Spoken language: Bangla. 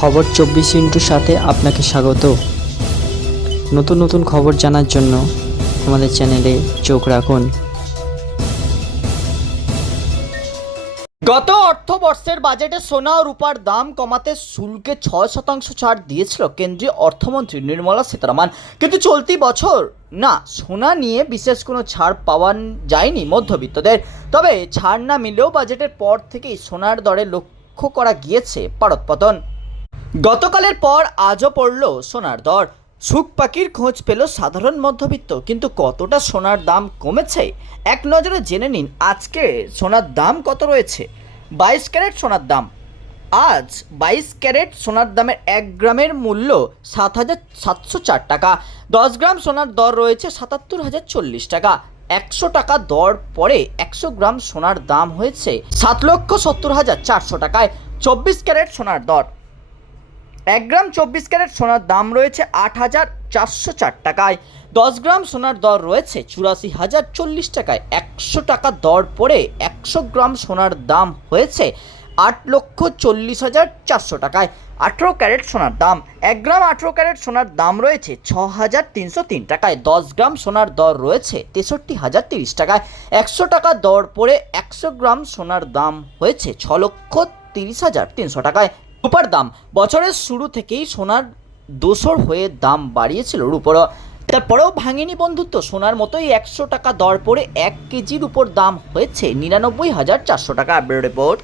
খবর চব্বিশ ইন্টুর সাথে আপনাকে স্বাগত। নতুন নতুন খবর জানার জন্য আমাদের চ্যানেলে চোখ রাখুন। গত অর্থবর্ষের বাজেটে সোনা ও রূপার দাম কমাতে শুল্কে ছয় শতাংশ ছাড় দিয়েছিল কেন্দ্রীয় অর্থমন্ত্রী নির্মলা সীতারামন। কিন্তু চলতি বছর না, সোনা নিয়ে বিশেষ কোনো ছাড় পাওয়া যায়নি মধ্যবিত্তদের। তবে ছাড় না মিলেও বাজেটের পর থেকেই সোনার দরে লক্ষ্য করা গিয়েছে পারতপতন গতকালের পর আজও পড়ল সোনার দর। সুখ পাখির খোঁজ পেল সাধারণ মধ্যবিত্ত, কিন্তু কতটা সোনার দাম কমেছে? এক নজরে জেনে নিন আজকে সোনার দাম কত রয়েছে। বাইশ ক্যারেট সোনার দাম। আজ বাইশ ক্যারেট সোনার দামের এক গ্রামের মূল্য সাত হাজার সাতশো চার টাকা। দশ গ্রাম সোনার দর রয়েছে সাতাত্তর হাজার চল্লিশ টাকা। একশো টাকা দর পরে একশো গ্রাম সোনার দাম হয়েছে সাত লক্ষ সত্তর হাজার চারশো টাকায়। চব্বিশ ক্যারেট সোনার দর। এক গ্রাম চব্বিশ ক্যারেট সোনার দাম রয়েছে আট হাজার চারশো চার টাকায়। দশ গ্রাম সোনার দর রয়েছে চুরাশি হাজার চল্লিশ টাকায়। একশো টাকা দর পড়ে একশো গ্রাম সোনার দাম হয়েছে আট লক্ষ চল্লিশ হাজার চারশো টাকায়। আঠেরো ক্যারেট সোনার দাম, এক গ্রাম আঠেরো ক্যারেট সোনার দাম রয়েছে ছ হাজার তিনশো তিন টাকায়। দশ গ্রাম সোনার দর রয়েছে তেষট্টি হাজার তিরিশ টাকায়। একশো টাকা দর পড়ে একশো গ্রাম সোনার দাম হয়েছে ছ লক্ষ তিরিশ হাজার তিনশো টাকায়। রূপার দাম। বছরের শুরু থেকেই সোনার দোসর হয়ে দাম বাড়িয়েছিল রূপর। তারপরেও ভাঙেনি বন্ধুত্ব। সোনার মতোই একশো টাকা দর পড়ে এক কেজির উপর দাম হয়েছে নিরানব্বই হাজার চারশো টাকা। রিপোর্ট।